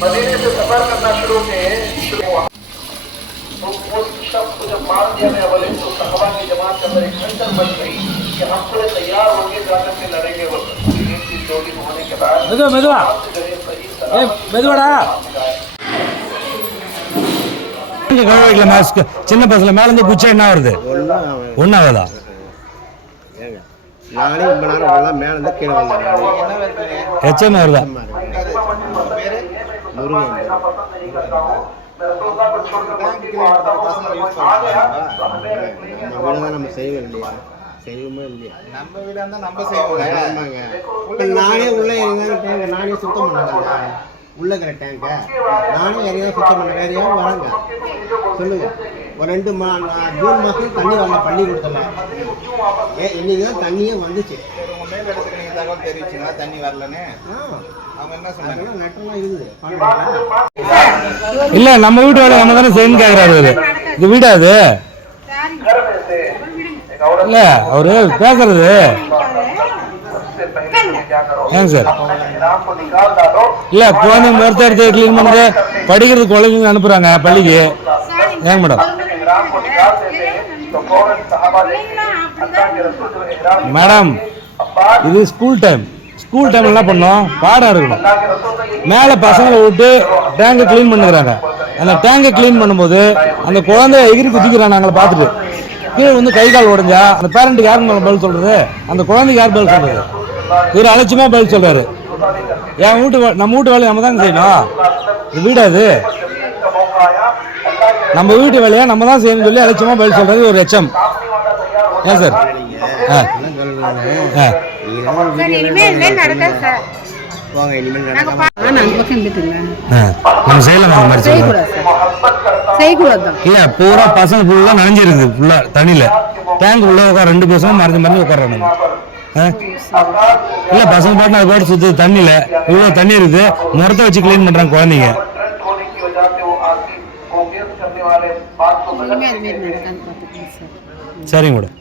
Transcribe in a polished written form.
मदीने से सफर करना शुरू किए तो वो शख्स को जब मार दिया गया बोले तो सहाबा की जमात के अंदर एक हलचल बन गई कि हम पूरे तैयार होंगे जाकर के लड़ेंगे। वो तीन चीज जोड़ी होने के बाद சின்ன பஸ்ல மேல இருந்து குச்சா என்ன வருது? ஒன்னாவதா? நானே ரொம்ப நேரம் எல்லாம் மேல இருந்து கீழே வந்தேன். எச்சம் வருதா? முருகன் நம்ம செய்வோம் இல்லையா? செய்வோமே இல்லையா? நம்ம வீடா இருந்தா நம்ம செய்வோம். ஆமாங்க. நானே உள்ள டேங்க நானே சுத்தம் பண்ணேன். உள்ள இருக்கிற டேங்க நானே யாரையும் சுத்தம் பண்ண வேற யாரும் வராங்க சொல்லுங்க. ஒரு 2 ஜூன் மாதம் தண்ணி வரல பள்ளி கொடுத்தல. இன்னைக்கு தான் தண்ணியே வந்துச்சு. மேல் இடத்துக்கு நீங்கள் தகவல் தெரிவிச்சிங்களா தண்ணி வரலன்னு? அவங்க என்ன சொன்னாங்க? நட்டெல்லாம் இருக்குது. இல்லை நம்ம வீட்டு வேலை நம்ம தானே செய்யணும்னு கேட்குறாரு. இது வீடா அது? இல்லை அவரு பேசுறது ஏங்க சார்? இல்லை குழந்தை மருத்துவத்தை க்ளீன் பண்ணுறது படிக்கிறது குழந்தைங்க அனுப்புகிறாங்க பள்ளிக்கு. ஏங்க மேடம்? மேடம் இது ஸ்கூல் டைம். ஸ்கூல் டைம் என்ன பண்ணோம்? பாடம் இருக்கணும். மேலே பசங்களை விட்டு டேங்கை க்ளீன் பண்ணுறாங்க. அந்த டேங்கை க்ளீன் பண்ணும்போது அந்த குழந்தைய எகிரி குதிக்கிறான். நாங்களை பார்த்துட்டு கீழே வந்து கை கால் உடஞ்சா அந்த பேரண்ட்டுக்கு யாருக்கு பதில் சொல்கிறது? அந்த குழந்தைக்கு யார் பதில் சொல்கிறது? இவர் அலட்சியமா பதில் சொல்கிறாரு. என் வீட்டு நம்ம வீட்டு வேலையை நம்ம தாங்க செய்யணும். இது வீடா அது? நம்ம வீட்டு வேலையை நம்ம தான் செய்யணும்னு சொல்லி அலட்சியமா பதில் சொல்கிறது ஒரு எச்சம். ஏன் சார்? இல்ல பூரா பசங்க ஃபுல்லா நனைஞ்சிருக்கு. ஃபுல்லா தண்ணியில டேங்க் உள்ள உட்கார 2 பேரும் மறைஞ்சு மறைஞ்சு உட்கார்றாங்க. இல்ல பசங்க பாட்டு அது பாட்டு சுத்து தண்ணியில இவ்வளவு தண்ணி இருக்கு. முறத்தை வச்சு கிளீன் பண்றாங்க குழந்தைங்க. சரிங்க மேடம்.